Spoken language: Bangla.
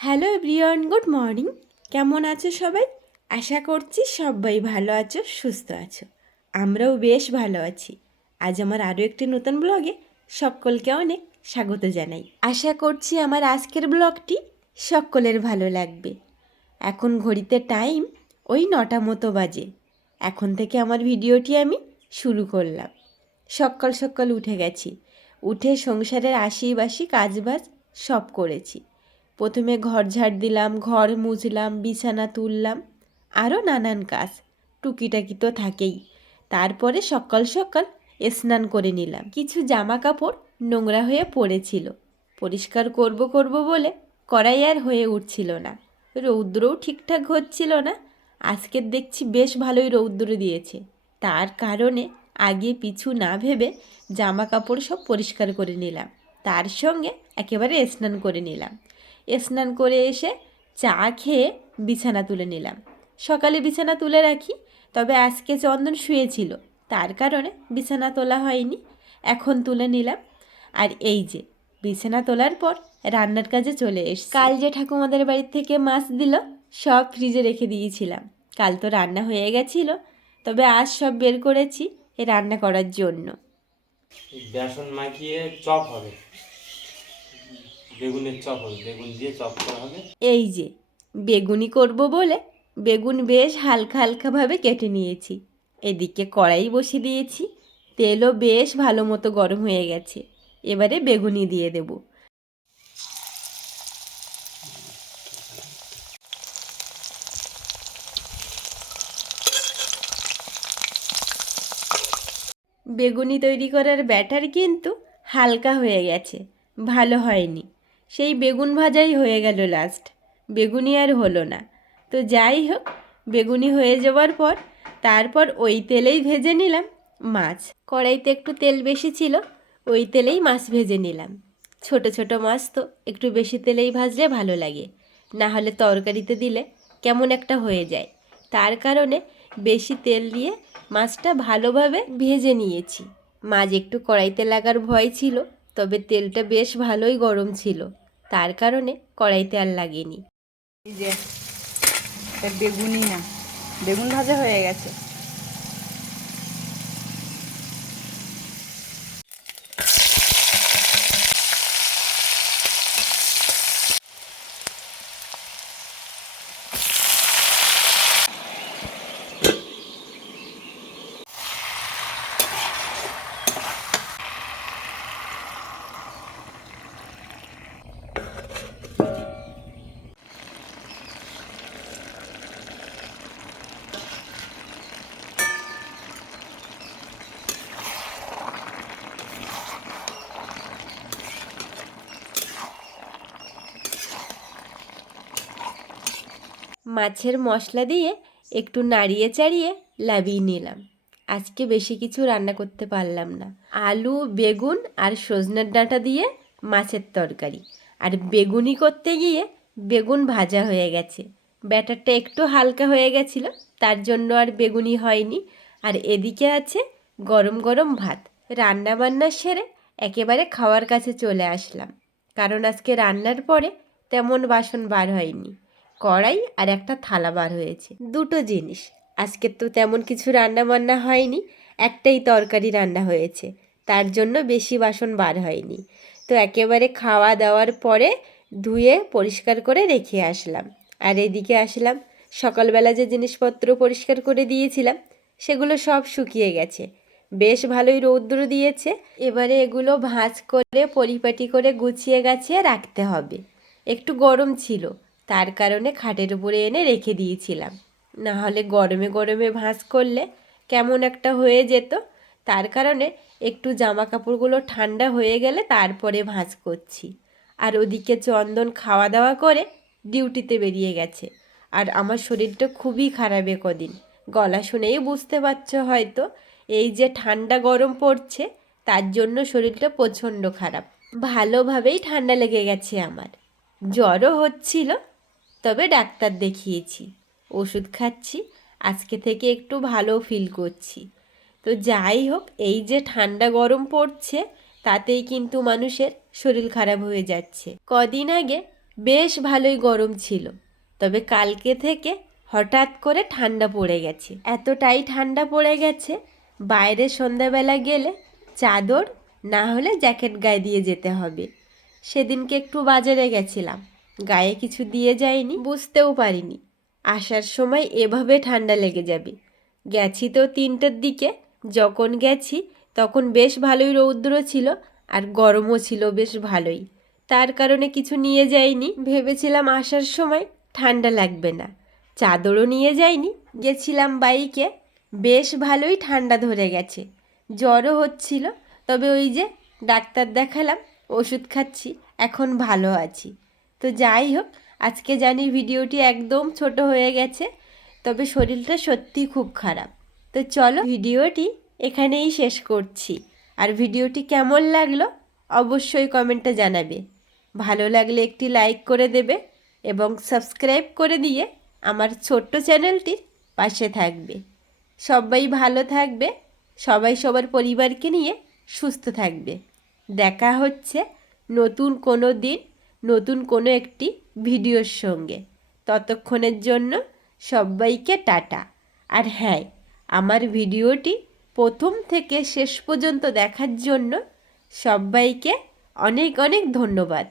Hello everyone, good morning. কেমন আছো সবাই? আশা করছি সবাই ভালো আছো, সুস্থ আছো। আমরাও বেশ ভালো আছি। আজ আমার আরও একটি নতুন ব্লগে সকলকে অনেক স্বাগত জানাই। আশা করছি আমার আজকের ব্লগটি সকলের ভালো লাগবে। এখন ঘড়িতে টাইম ওই 9টা মতো বাজে। এখন থেকে আমার ভিডিওটি আমি শুরু করলাম। সকাল সকাল উঠে গেছি। উঠে সংসারের আশিবাসি কাজবাজ সব করেছি। প্রথমে ঘর ঝাড় দিলাম, ঘর মুছলাম, বিছানা তুললাম, আরও নানান কাজ টুকিটাকি তো থাকেই। তারপরে সকাল সকাল স্নান করে নিলাম। কিছু জামা কাপড় নোংরা হয়ে পড়েছিল, পরিষ্কার করব বলে করাই আর হয়ে উঠছিল না। রৌদ্রও ঠিকঠাক হচ্ছিল না। আজকের দেখছি বেশ ভালোই রৌদ্র দিয়েছে। তার কারণে আগে পিছু না ভেবে জামা কাপড় সব পরিষ্কার করে নিলাম। তার সঙ্গে একেবারে স্নান করে নিলাম। স্নান করে এসে চা খেয়ে বিছানা তুলে নিলাম। সকালে বিছানা তুলে রাখি, তবে আজকে চন্দন শুয়েছিল, তার কারণে বিছানা তোলা হয়নি। এখন তুলে নিলাম। আর এই যে বিছানা তোলার পর রান্নার কাজে চলে এসেছি। কাল যে ঠাকুমাদের বাড়ি থেকে মাছ দিল, সব ফ্রিজে রেখে দিয়েছিলাম। কাল তো রান্না হয়ে গেছিল, তবে আজ সব বের করেছি এ রান্না করার জন্য। বেসন মাখিয়ে চপ হবে, বেগুনের চপ হবে, বেগুন দিয়ে চপ করা হবে। এই যে বেগুনি করব বলে বেগুন বেশ হালকা হালকাভাবে কেটে নিয়েছি। এদিকে কড়াই বসিয়ে দিয়েছি। তেলও বেশ ভালো মতো গরম হয়ে গেছে। এবারে বেগুনি দিয়ে দেব। বেগুনি তৈরি করার ব্যাটার কিন্তু হালকা হয়ে গেছে, ভালো হয়নি। সেই বেগুন ভাজাই হয়ে গেল লাস্ট, বেগুনি আর হলো না। তো যাই হোক, বেগুনি হয়ে যাওয়ার পর তারপর ওই তেলেই ভেজে নিলাম মাছ। কড়াইতে একটু তেল বেশি ছিল, ওই তেলেই মাছ ভেজে নিলাম। ছোট ছোট মাছ তো একটু বেশি তেলেই ভাজলে ভালো লাগে, না হলে তরকারিতে দিলে কেমন একটা হয়ে যায়। তার কারণে বেশি তেল দিয়ে মাছটা ভালোভাবে ভেজে নিয়েছি। মাছ একটু কড়াইতে লাগার ভয় ছিল, তবে তেলটা বেশ ভালোই গরম ছিল, তার কারণে কড়াইতে আর লাগেনি। এই যে এটা বেগুনি না, বেগুন ভাজা হয়ে গেছে। মাছের মশলা দিয়ে একটু নাড়িয়ে চাড়িয়ে লাবিয়ে নিলাম। আজকে বেশি কিছু রান্না করতে পারলাম না। আলু, বেগুন আর সজনের ডাঁটা দিয়ে মাছের তরকারি। আর বেগুনি করতে গিয়ে বেগুন ভাজা হয়ে গেছে, ব্যাটারটা একটু হালকা হয়ে গেছিল, তার জন্য আর বেগুনি হয়নি। আর এদিকে আছে গরম গরম ভাত। রান্না বান্না সেরে একেবারে খাওয়ার কাছে চলে আসলাম, কারণ আজকে রান্নার পরে তেমন বাসন বার হয়নি। কড়াই আর একটা থালা বার হয়েছে, দুটো জিনিস। আজকে তো তেমন কিছু রান্না বান্না হয়নি, একটাই তরকারি রান্না হয়েছে, তার জন্য বেশি বাসন বার হয়নি। তো একেবারে খাওয়া দাওয়ার পরে ধুয়ে পরিষ্কার করে রেখে আসলাম। আর এদিকে আসলাম, সকালবেলা যে জিনিসপত্র পরিষ্কার করে দিয়েছিলাম সেগুলো সব শুকিয়ে গেছে, বেশ ভালোই রৌদ্র দিয়েছে। এবারে এগুলো ভাঁজ করে পরিপাটি করে গুছিয়ে গাছিয়ে রাখতে হবে। একটু গরম ছিল, তার কারণে খাটের উপরে এনে রেখে দিয়েছিলাম, না হলে গরমে গরমে ভাঁজ করলে কেমন একটা হয়ে যেত। তার কারণে একটু জামা কাপড়গুলো ঠান্ডা হয়ে গেলে তারপরে ভাঁজ করছি। আর ওদিকে চন্দন খাওয়া দাওয়া করে ডিউটিতে বেরিয়ে গেছে। আর আমার শরীরটা খুবই খারাপ কদিন, গলা শুনেই বুঝতে পারছো হয়তো। এই যে ঠান্ডা গরম পড়ছে, তার জন্য শরীরটা প্রচণ্ড খারাপ। ভালোভাবেই ঠান্ডা লেগে গেছে আমার, জ্বরও হচ্ছিল, তবে ডাক্তার দেখিয়েছি, ওষুধ খাচ্ছি, আজকে থেকে একটু ভালো ফিল করছি। তো যাই হোক, এই যে ঠান্ডা গরম পড়ছে তাতেই কিন্তু মানুষের শরীর খারাপ হয়ে যাচ্ছে। কদিন আগে বেশ ভালোই গরম ছিল, তবে কালকে থেকে হঠাৎ করে ঠান্ডা পড়ে গেছে। এতটাই ঠান্ডা পড়ে গেছে, বাইরে সন্ধ্যাবেলা গেলে চাদর না হলে জ্যাকেট গায়ে দিয়ে যেতে হবে। সেদিনকে একটু বাজারে গেছিলাম, গায়ে কিছু দিয়ে যাইনি, বুঝতেও পারিনি আসার সময় এভাবে ঠান্ডা লেগে যাবে। গেছি তো 3টের দিকে, যখন গেছি তখন বেশ ভালোই রৌদ্র ছিল আর গরমও ছিল বেশ ভালোই। তার কারণে কিছু নিয়ে যাইনি, ভেবেছিলাম আসার সময় ঠান্ডা লাগবে না, চাদরও নিয়ে যাইনি। গেছিলাম বাইকে, বেশ ভালোই ঠান্ডা ধরে গেছে, জ্বরও হচ্ছিল, তবে ওই যে ডাক্তার দেখালাম, ওষুধ খাচ্ছি, এখন ভালো আছি। তো যাই হোক, আজকে জানি ভিডিওটি একদম ছোট হয়ে গেছে, তবে শরীরটা সত্যি খুব খারাপ। তো চলো ভিডিওটি এখানেই শেষ করছি। আর ভিডিওটি কেমন লাগলো অবশ্যই কমেন্টে জানাবে। ভালো লাগলে একটি লাইক করে দেবে এবং সাবস্ক্রাইব করে দিয়ে আমার ছোট্ট চ্যানেলটির পাশে থাকবে। সবাই ভালো থাকবে, সবাই সবার পরিবারকে নিয়ে সুস্থ থাকবে। দেখা হচ্ছে নতুন কোনো দিন, নতুন কোনো একটি ভিডিওর সঙ্গে। ততক্ষণের জন্য সবাইকে টাটা। আর হ্যাঁ, আমার ভিডিওটি প্রথম থেকে শেষ পর্যন্ত দেখার জন্য সবাইকে অনেক অনেক ধন্যবাদ।